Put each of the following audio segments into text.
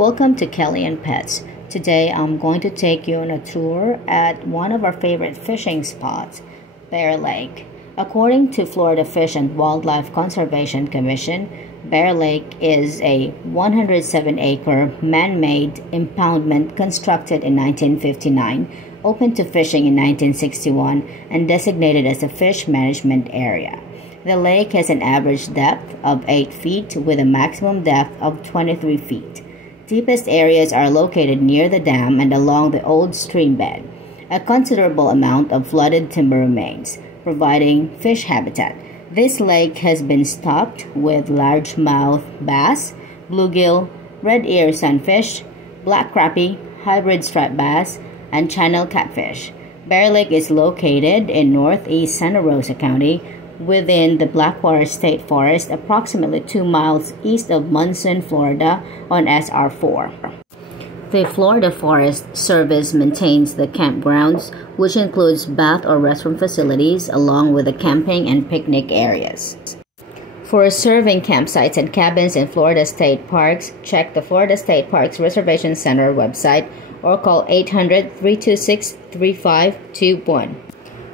Welcome to Kelly and Pets. Today I'm going to take you on a tour at one of our favorite fishing spots, Bear Lake. According to Florida Fish and Wildlife Conservation Commission, Bear Lake is a 107-acre man-made impoundment constructed in 1959, opened to fishing in 1961, and designated as a fish management area. The lake has an average depth of 8 feet with a maximum depth of 23 feet. Deepest areas are located near the dam and along the old stream bed. A considerable amount of flooded timber remains, providing fish habitat. This lake has been stocked with largemouth bass, bluegill, red ear sunfish, black crappie, hybrid striped bass, and channel catfish. Bear Lake is located in northeast Santa Rosa County, within the Blackwater State Forest, approximately 2 miles east of Munson, Florida, on SR4. The Florida Forest Service maintains the campgrounds, which includes bath or restroom facilities, along with the camping and picnic areas. For reserving campsites and cabins in Florida State Parks, check the Florida State Parks Reservation Center website or call 800-326-3521.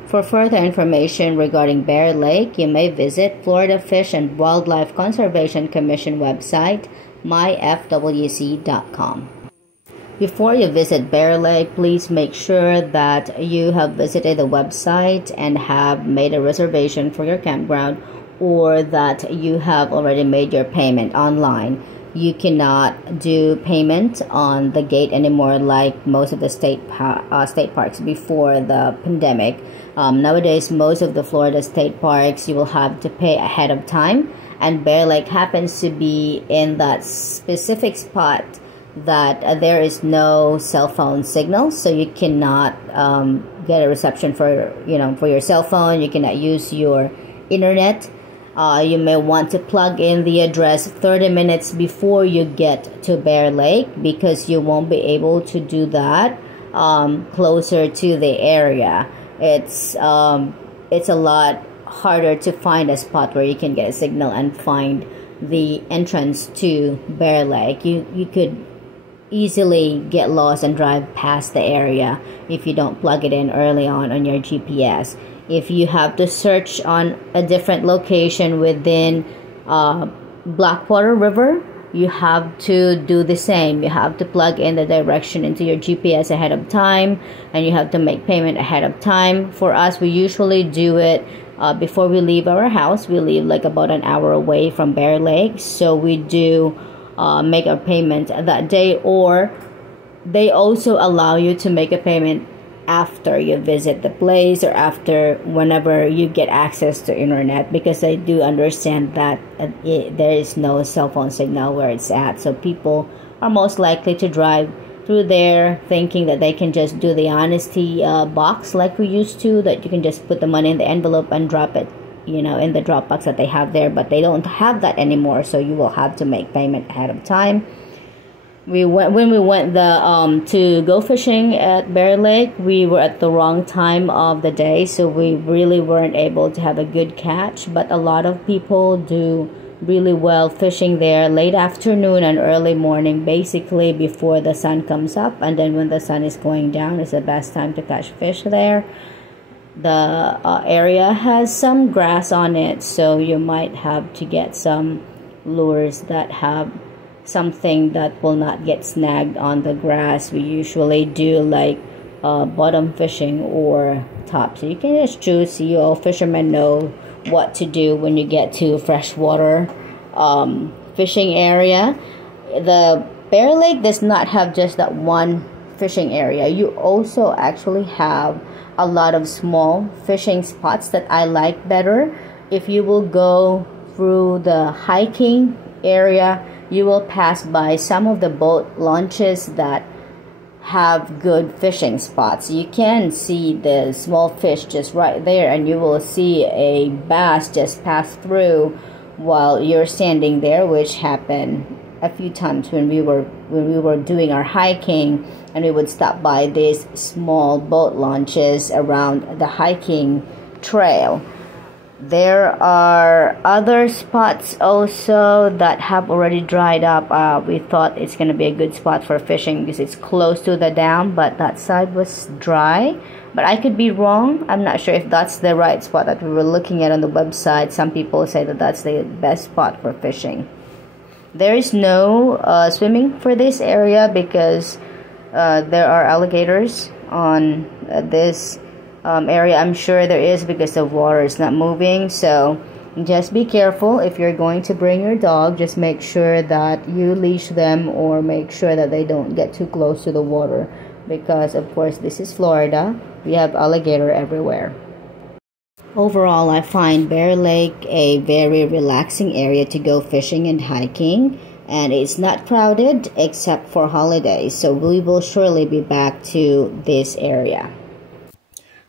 For further information regarding Bear Lake, you may visit Florida Fish and Wildlife Conservation Commission website, myfwc.com. Before you visit Bear Lake, please make sure that you have visited the website and have made a reservation for your campground, or that you have already made your payment online. You cannot do payment on the gate anymore like most of the state parks before the pandemic. Nowadays, most of the Florida state parks, you will have to pay ahead of time, and Bear Lake happens to be in that specific spot that there is no cell phone signal, so you cannot get a reception for your cell phone. You cannot use your internet. You may want to plug in the address 30 minutes before you get to Bear Lake, because you won't be able to do that closer to the area. It's a lot harder to find a spot where you can get a signal and find the entrance to Bear Lake. You could easily get lost and drive past the area if you don't plug it in early on your GPS. If you have to search on a different location within Blackwater River, you have to do the same. You have to plug in the direction into your GPS ahead of time, and you have to make payment ahead of time. For us, we usually do it before we leave our house. We leave like about an hour away from Bear Lake, so we do make a payment that day, or they also allow you to make a payment after you visit the place or after whenever you get access to internet, because I do understand that there is no cell phone signal where it's at. So people are most likely to drive through there thinking that they can just do the honesty box like we used to, that you can just put the money in the envelope and drop it in the drop box that they have there, but they don't have that anymore, so you will have to make payment ahead of time. When we went to go fishing at Bear Lake, we were at the wrong time of the day, so we really weren't able to have a good catch. But a lot of people do really well fishing there late afternoon and early morning, basically before the sun comes up, and then when the sun is going down is the best time to catch fish there. The area has some grass on it, so you might have to get some lures that have something that will not get snagged on the grass. We usually do like bottom fishing or top, so you can just choose. You all fishermen know what to do when you get to freshwater fishing area. The Bear Lake does not have just that one fishing area. You also actually have a lot of small fishing spots that I like better. If you will go through the hiking area, you will pass by some of the boat launches that have good fishing spots. You can see the small fish just right there, and you will see a bass just pass through while you're standing there, which happened a few times when we were doing our hiking, and we would stop by these small boat launches around the hiking trail. There are other spots also that have already dried up. We thought it's going to be a good spot for fishing because it's close to the dam, but that side was dry. But I could be wrong. I'm not sure if that's the right spot that we were looking at on the website. Some people say that that's the best spot for fishing. There is no swimming for this area because there are alligators on this area. I'm sure there is because the water is not moving. So just be careful if you're going to bring your dog. Just make sure that you leash them or make sure that they don't get too close to the water, because of course this is Florida. We have alligator everywhere. Overall, I find Bear Lake a very relaxing area to go fishing and hiking, and it's not crowded except for holidays, so we will surely be back to this area.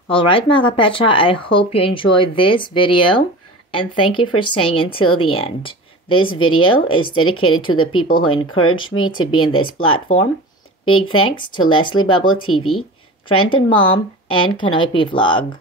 Alright mga kapecha, I hope you enjoyed this video, and thank you for staying until the end. This video is dedicated to the people who encouraged me to be in this platform. Big thanks to Leslie Bubble TV, Trenton Mom, and Kanoipi Vlog.